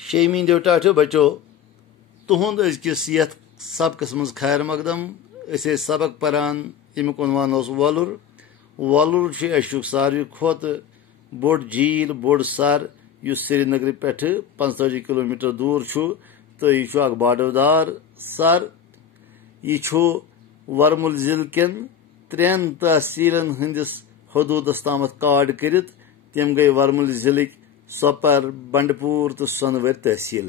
Semi टाठो बचो तुहद अजकिस यथ सबकस मज खैर मकदम असे सबक परान यमुक उन्वान वलुर वलुर अशुक सारे खुत बोड़ झील बोड़ सर श्रीनगर पे 45 किलोमीटर दूर तो यह बाडवदार सर यह वरमुल जिल कन 3 तहसीलन हंदिस हदूदस तामत कार्ड कर तम गई वरमुल जिलक सोपर बंडपुर तो सोनवर तहसील।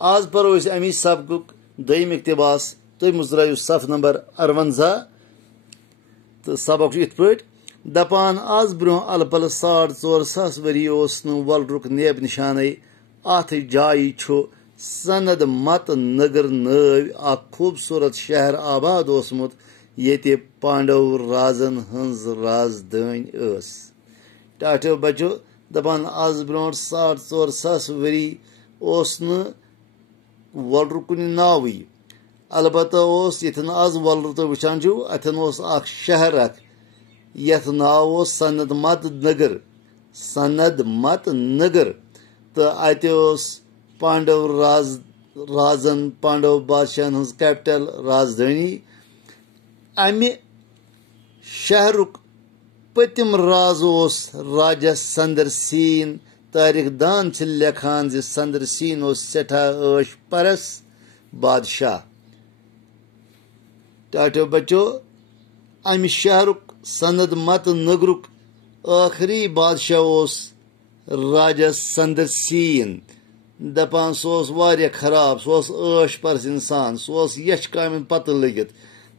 आज परो अमी सबक दम इकतबास तुम मुजरायु सफ नंबर 58 तो सबक इत पे दपान आज ब्रो अलपल 450 वरी वलरुक नेब निशान अत जाय सनद मत नगर नव आ खूबसूरत शहर आबाद ओसमुत ये पांडव राजन हंज राजधानी टाठो बचो दपान आज ब्रो 450 वरी वलर कुन नावी अलबत्ता यथन आज वलर तो वुचान अथन शहर यथ नाव सनद मत नगर तो अत पांडव राजन पांडव बादशाहन हज कैपिटल राजधानी अमि शहरुक पतिम राज राजा संदर सीन तारीख दान लेखान संदर सीन सठा ऐश परस बादशाह। टाठो बचो अमि शहरुक सनद मत नगरुक आखिरी बादशाह राजा संदर सीन दपान सह खराब सह ऐश परस इंसान सह यश काम पत लगित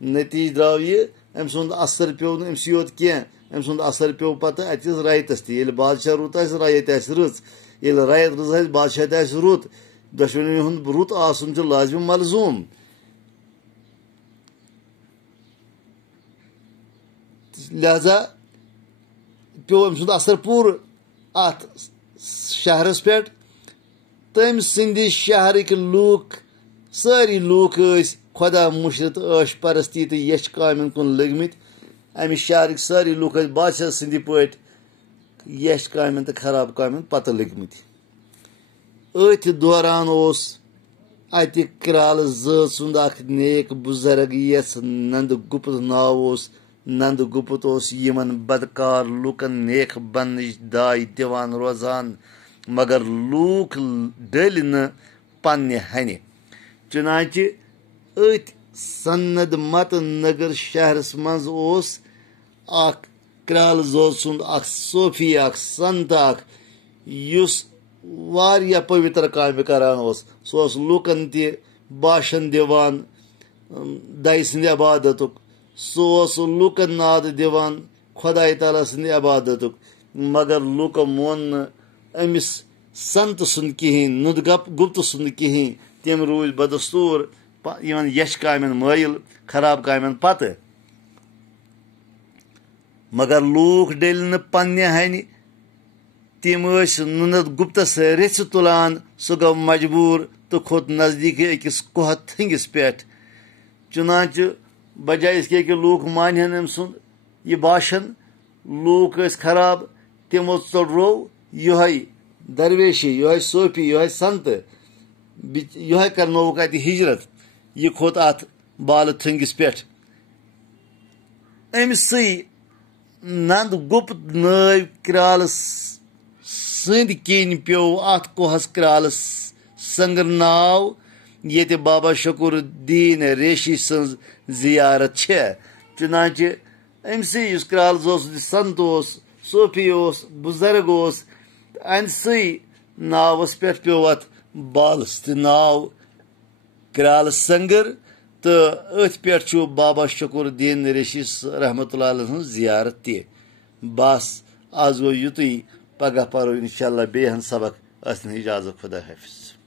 नतीज द्राव यह अम सुंद असर पे अमस योत कह अम सुंद असर पे पत अतिस रायतस ते बादशाह रुत रायत रच ये रायत रच बादशाह रुत दुश्मनी हुंद रुत आसन लाजम मलजूम। लिहाजा पे अम सुंद असर पूर अत शहरस पे तम सिंदि शहरक लूक सारी लूक खुदा मुशरत ऐश परस्ती तो यश काम कुन लगमित अमिस शहरक सारी लूक बादशाह सिंदि पे यश काम तो खराब काम पत लगमित। अथ दौरान अत क्राल ज़ात सुंद नेक बुजुर्ग यस नंद गुप्त नाव नंद गुप्त यमन बदकार लूकन नेक बन दाय दिवान रोजान मगर लूक डल न पन्ने हने चुनाचे अथ सनद मत नगर शहरस मज क्राल ज़ात सुंद सोफी संत युस वारिया पवित्र काम करान सह लूकन तभाषण दिवान दय सद अबादत सह लूकन नाद दिवान खुदाई ताला सद अबादत मगर लूक मोन अमिस संत सुंद कहें नुद गुप्त सुंद कहें तम रूज बदस्तूर यश काम मायल खराब काम पत मगर लूक डल न पन्ने हनि तम नुनद गुप्तस रेच तुलान सह गो मजबूर तो खोत नजदीक अकिस कोह थंगिस पे चुनाच बजाय इसके कि लूक मानहन अम सुंद यह भाषण लूक खराब तमो चो यह दरवेशी यह सोफी यह संत यह करनोक अत हिजरत यह खोत अत बाल थंगिस पे अमसी नंद गुप्त नव क्राल सद किन पे अत कोहस क्राल संगर नाव ये बाबा शकूरुद्दीन रेशी सं जियारत चुनाचे अमसी क्राल संत सोफी बुजुर्ग अनसी नावस पे पे अत बालस नाव क्राल संगर तो अथ पे बाबा शकूरुद्दीन रेशी रहमतुल्लाह अलैह जियारत बस आज गो युत पगह परो इंशाअल्लाह बेहन सबक इजाजत खुदा हाफिज।